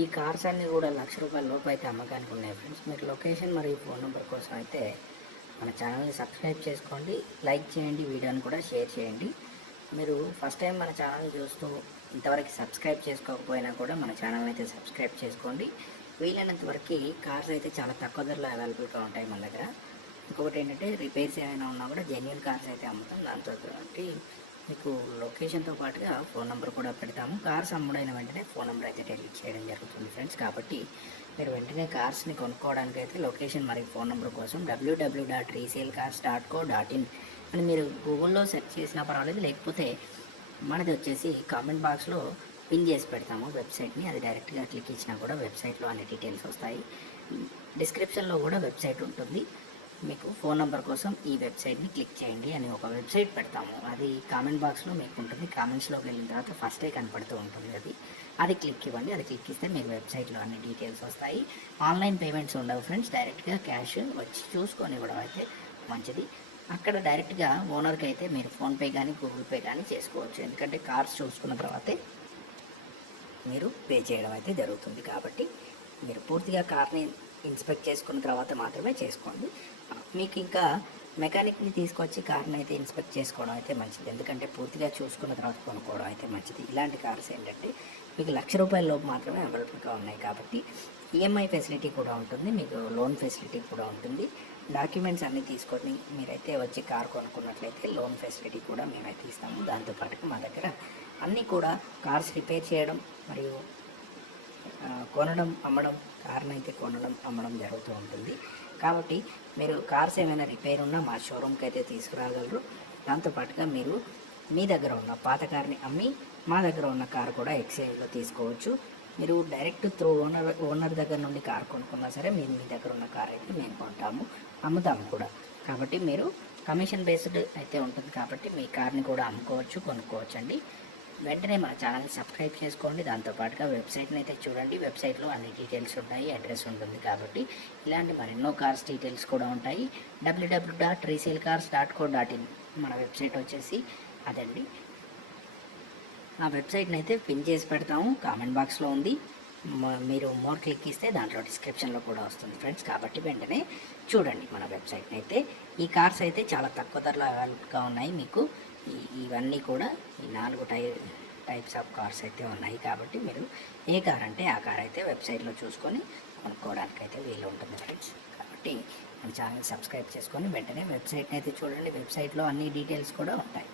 ఈ కార్స్ అన్నీ కూడా లక్ష రూపాయల లోపు అయితే అమ్మకానికి ఉన్నాయి ఫ్రెండ్స్ మీరు లొకేషన్ మరియు ఫోన్ నెంబర్ కోసం అయితే మన ఛానల్ని సబ్స్క్రైబ్ చేసుకోండి లైక్ చేయండి వీడియోని కూడా షేర్ చేయండి. మీరు ఫస్ట్ టైం మన ఛానల్ చూస్తూ ఇంతవరకు సబ్స్క్రైబ్ చేసుకోకపోయినా కూడా మన ఛానల్ అయితే సబ్స్క్రైబ్ చేసుకోండి. వీలైనంత వరకు కార్స్ అయితే చాలా తక్కువ ధరలో అవైలబుల్గా ఉంటాయి మన దగ్గర. ఇంకొకటి ఏంటంటే రిపేర్స్ ఏమైనా ఉన్నా కూడా జెన్యున్ కార్స్ అయితే అమ్ముతాం. దాంతో మీకు లొకేషన్తో పాటుగా ఫోన్ నెంబర్ కూడా పెడతాము. కార్స్ అమ్ముడైన వెంటనే ఫోన్ నెంబర్ అయితే డెలిట్ చేయడం జరుగుతుంది ఫ్రెండ్స్. కాబట్టి మీరు వెంటనే కార్స్ని కొనుక్కోవడానికి అయితే లొకేషన్ మరియు ఫోన్ నెంబర్ కోసం W W dot resale cars dot co dot in అని మీరు గూగుల్లో సెర్చ్ చేసినా పర్వాలేదు. లేకపోతే మనది వచ్చేసి కామెంట్ బాక్స్లో పిన్ చేసి పెడతాము వెబ్సైట్ని. అది డైరెక్ట్గా క్లిక్ ఇచ్చినా కూడా వెబ్సైట్లో అన్ని డీటెయిల్స్ వస్తాయి. డిస్క్రిప్షన్లో కూడా వెబ్సైట్ ఉంటుంది. మీకు ఫోన్ నెంబర్ కోసం ఈ వెబ్సైట్ని క్లిక్ చేయండి అని ఒక వెబ్సైట్ పెడతాము. అది కామెంట్ బాక్స్లో మీకు ఉంటుంది కామెంట్స్లోకి వెళ్ళిన తర్వాత ఫస్టే కనపడుతూ ఉంటుంది అది. అది క్లిక్ ఇవ్వండి. అది క్లిక్ ఇస్తే మీకు వెబ్సైట్లో అన్ని డీటెయిల్స్ వస్తాయి. ఆన్లైన్ పేమెంట్స్ ఉండవు ఫ్రెండ్స్. డైరెక్ట్గా క్యాష్ వచ్చి చూసుకొని ఇవ్వడం అయితే మంచిది. అక్కడ డైరెక్ట్గా ఓనర్కి అయితే మీరు ఫోన్పే కానీ గూగుల్ పే కానీ చేసుకోవచ్చు. ఎందుకంటే కార్స్ చూసుకున్న తర్వాతే మీరు పే చేయడం అయితే జరుగుతుంది కాబట్టి మీరు పూర్తిగా కార్ని ఇన్స్పెక్ట్ చేసుకున్న తర్వాత మాత్రమే చేసుకోండి. మీకు ఇంకా మెకానిక్ని తీసుకొచ్చి కార్ని అయితే ఇన్స్పెక్ట్ చేసుకోవడం అయితే మంచిది. ఎందుకంటే పూర్తిగా చూసుకున్న తర్వాత కొనుక్కోవడం అయితే మంచిది. ఇలాంటి కార్స్ ఏంటంటే మీకు లక్ష రూపాయల లోపు మాత్రమే అవైలబుల్గా ఉన్నాయి కాబట్టి ఈఎంఐ ఫెసిలిటీ కూడా ఉంటుంది మీకు లోన్ ఫెసిలిటీ కూడా ఉంటుంది. డాక్యుమెంట్స్ అన్నీ తీసుకొని మీరైతే వచ్చి కార్ కొనుక్కున్నట్లయితే లోన్ ఫెసిలిటీ కూడా మేమైతే ఇస్తాము. దాంతోపాటుగా మా దగ్గర అన్నీ కూడా కార్స్ రిపేర్ చేయడం మరియు కొనడం అమ్మడం కార్ని అయితే కొనడం అమ్మడం జరుగుతూ ఉంటుంది. కాబట్టి మీరు కార్స్ ఏమైనా రిపేర్ ఉన్నా మా షోరూమ్కి అయితే తీసుకురాగలరు దాంతోపాటుగా మీరు మీ దగ్గర ఉన్న పాత కార్ని అమ్మి మా దగ్గర ఉన్న కార్ కూడా ఎక్స్చేంజ్లో తీసుకోవచ్చు. మీరు డైరెక్ట్ త్రూ ఓనర్ ఓనర్ దగ్గర నుండి కార్ కొనుక్కున్నా సరే మీరు మీ దగ్గర ఉన్న కార్ అయితే మేము కొంటాము అమ్ముతాము కూడా. కాబట్టి మీరు కమిషన్ బేస్డ్ అయితే ఉంటుంది కాబట్టి మీ కార్ని కూడా అమ్ముకోవచ్చు కొనుక్కోవచ్చు అండి వెంటనే మా ఛానల్ సబ్స్క్రైబ్ చేసుకోండి. దాంతోపాటుగా వెబ్సైట్ని అయితే చూడండి. వెబ్సైట్లో అన్ని డీటెయిల్స్ ఉంటాయి అడ్రస్ ఉంటుంది కాబట్టి ఇలాంటి మరెన్నో కార్స్ డీటెయిల్స్ కూడా ఉంటాయి. W W dot resale cars dot co dot in మన వెబ్సైట్ వచ్చేసి అదండి. ఆ వెబ్సైట్ని అయితే పిన్ చేసి పెడతాము. కామెంట్ బాక్స్లో ఉంది. మీరు మోర్ క్లిక్ ఇస్తే దాంట్లో డిస్క్రిప్షన్లో కూడా వస్తుంది ఫ్రెండ్స్. కాబట్టి వెంటనే చూడండి మన వెబ్సైట్ని అయితే. ఈ కార్స్ అయితే చాలా తక్కువ ధరలో అవైలబుల్గా ఉన్నాయి మీకు. ఇవన్నీ కూడా ఈ నాలుగు టై టైప్స్ ఆఫ్ కార్స్ అయితే ఉన్నాయి కాబట్టి మీరు ఏ కార్ అంటే ఆ కార్ అయితే వెబ్సైట్లో చూసుకొని కొనుక్కోవడానికి అయితే వీలు ఉంటుంది ఫ్రెండ్స్. కాబట్టి మన ఛానల్ సబ్స్క్రైబ్ చేసుకొని వెంటనే వెబ్సైట్ని అయితే చూడండి. వెబ్సైట్లో అన్ని డీటెయిల్స్ కూడా ఉంటాయి.